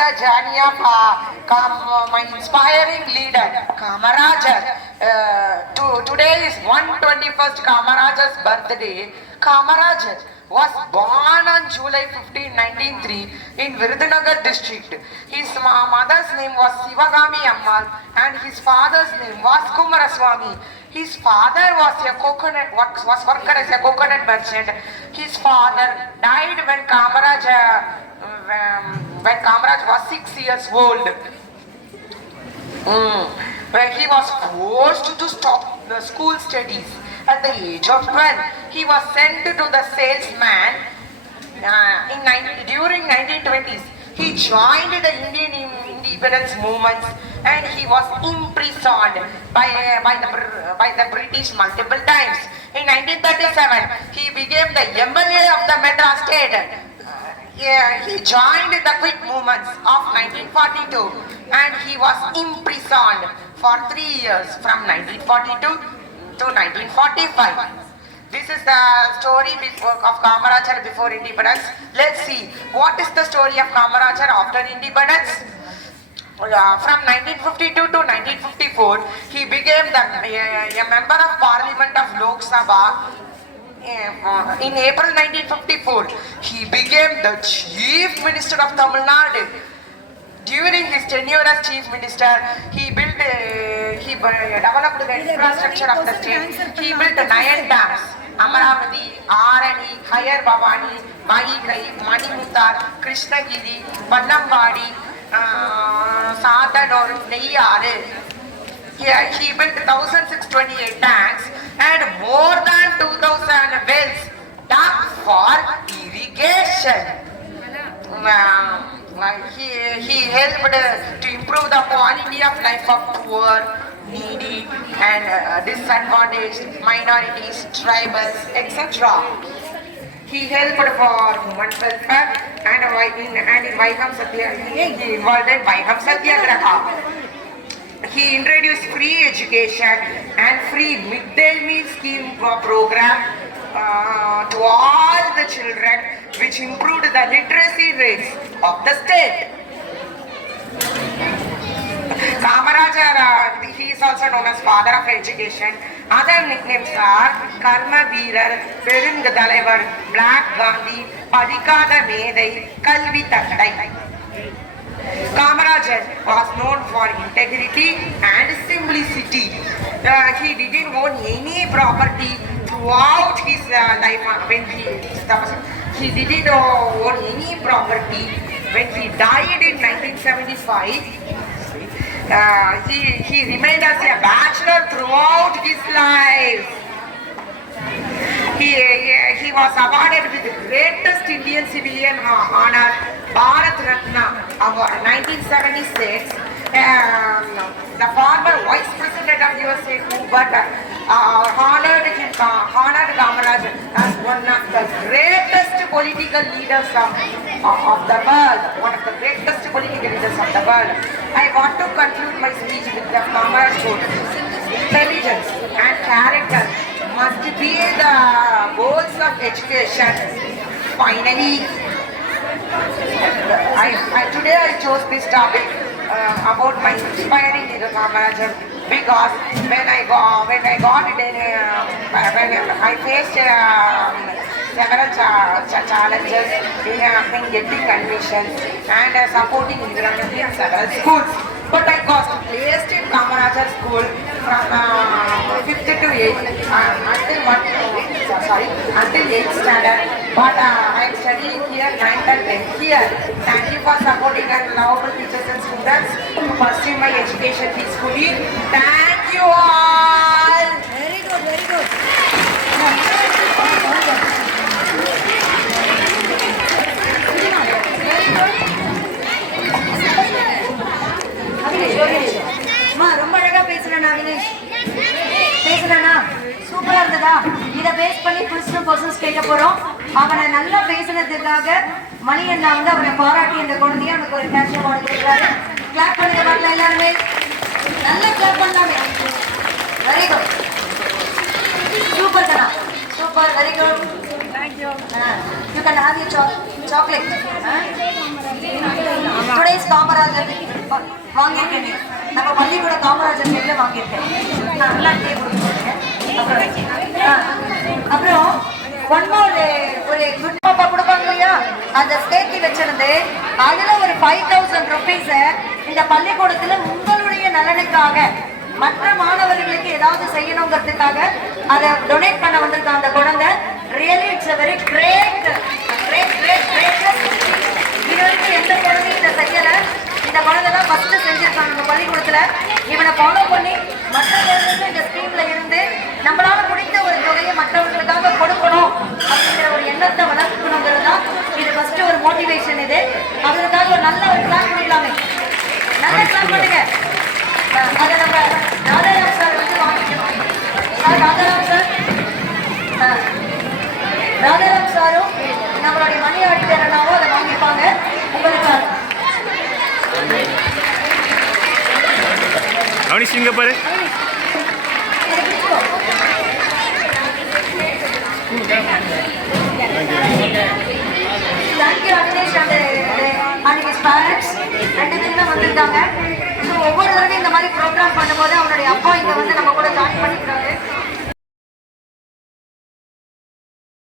the journey of my inspiring leader, Kamarajar. Today is 121st Kamarajar's birthday. Kamarajar was born on July 15, 1903 in Virudhunagar district. His mother's name was Sivagami Ammal and his father's name was Kumaraswamy. His father was worked as a coconut merchant. His father died when Kamaraj was 6 years old. When he was forced to stop the school studies at the age of 12. He was sent to the salesman during 1920s. He joined the Indian independence movements and he was imprisoned by the British multiple times. In 1937, he became the MLA of the Madras state. He joined the quick movements of 1942 and he was imprisoned for 3 years from 1942 to 1945. This is the story of Kamarajar before independence. Let's see what is the story of Kamarajar after independence. From 1952 to 1954, he became a member of Parliament of Lok Sabha. In April 1954, he became the Chief Minister of Tamil Nadu. During his tenure as Chief Minister, he developed the infrastructure of the state. He built 9 dams: Amaravati, Arani, Khayar Bhavani, Mahikai, Manimuttar, Krishnagiri, Pallambadi, Sadanur, Neyyar. He built 1,628 tanks and more than 2,000 wells dug for irrigation. He helped to improve the quality of life of poor, needy and disadvantaged minorities, tribals, etc. He helped for women's welfare and in Vaiham Satyagraha. He involved in Vaiham Satyagraha. He introduced free education and free midday meal scheme program to all the children, which improved the literacy rates of the state. Kamarajar, he is also known as father of education. Other nicknames are Karma Veerar, Perunga Thalaivar, Black Gandhi, Padikada Medai, Kalvi Tattai. Kamarajar was known for integrity and simplicity. He didn't own any property throughout his life. When he didn't own any property. When he died in 1975, he remained as a bachelor throughout his life. He was awarded with the greatest Indian civilian honor, Bharat Ratna Award 1976. The former Vice President of USA, honored Kamaraj as one of the greatest political leaders of the world. One of the greatest political leaders of the world. I want to conclude my speech with the Kamaraj quote: intelligence and character must be the goals of education. Finally, today I chose this topic about my inspiring leader Kamarajar because when I faced several challenges in getting admissions and supporting Indira in several schools. But I got placed in Kamarajar school from 5th to 8th until 8th standard. But I am studying here 9th and 10th here. Thank you for supporting and lovable teachers and students to pursue my education peacefully. Thank you all. Very good, very good. ரொம்ப அழகா பேசுறேன் வினேஷ். பேசுறேனா சூப்பரா இருந்ததா? இதை base பண்ணி questions கேட்க போறோம். அவனை நல்லா பேசுனதுக்காக மணி அண்ணா அவனை பாராட்டி இந்த குழந்தைய அவனுக்கு ஒரு கேஷ் அவார்டு கொடுக்குறாரு. கிளாப் பண்ணுங்க பார்க்கலாம் எல்லாருமே. நல்லா கிளாப் பண்ணலாமே. Very good. சூப்பர் கண்ணா. Super, very good. You can have you chocolate. Today's Kamarajar வாங்கியிருக்கேன். நம்ம பள்ளிக்கூட காமராஜர் கையில வாங்கியிருக்கேன். நல்லா டீ கொடுத்துருக்கேன். அப்புறம் ஒன் மோர் ஒரு குட் பாப்பா கொடுப்பாங்க இல்லையா, அந்த சேர்த்து வச்சிருந்து அதுல ஒரு 5000 ருபீஸ இந்த பள்ளிக்கூடத்துல உங்களுடைய நலனுக்காக மற்ற மாணவர்களுக்கு ஏதாவது செய்யணுங்கிறதுக்காக அதை டொனேட் பண்ண வந்திருக்காங்க அந்த குழந்தை. Really it's a very great இது வரைக்கும் எந்த குழந்தையும் இதை செய்யல. இந்த குழந்தை தான் ஃபர்ஸ்ட் செஞ்சிருக்காங்க நம்ம பள்ளிக்கூடத்துல. இவனை ஃபாலோ பண்ணி மற்ற குழந்தைகளும் இந்த ஸ்கீம்ல இருந்து நம்மளால முடிந்த ஒரு தொகையை மற்றவர்களுக்காக கொடுக்கணும் அப்படிங்கிற ஒரு எண்ணத்தை வளர்க்கணுங்கிறது தான் இது ஃபர்ஸ்ட் ஒரு மோட்டிவேஷன். இது அதற்காக ஒரு நல்ல ஒரு கிளாஸ் பண்ணிக்கலாமே, நல்ல கிளாஸ் பண்ணுங்க. அதை நம்ம ராதாராம் சார் வந்து வாங்கிக்கணும். ராதாராம் சார், ராதாராம் சாரும் நம்மளுடைய மணி ஆடிட்டர் அண்ணாவும் அதை வாங்கிப்பாங்க உங்களுக்காக. அவனிஷ் இங்க பாரு. Thank you Akhilesh and his parents 2 பேரும் வந்திருக்காங்க. ஸோ ஒவ்வொரு தடவையும் இந்த மாதிரி ப்ரோக்ராம் பண்ணும்போது அவனுடைய அப்பா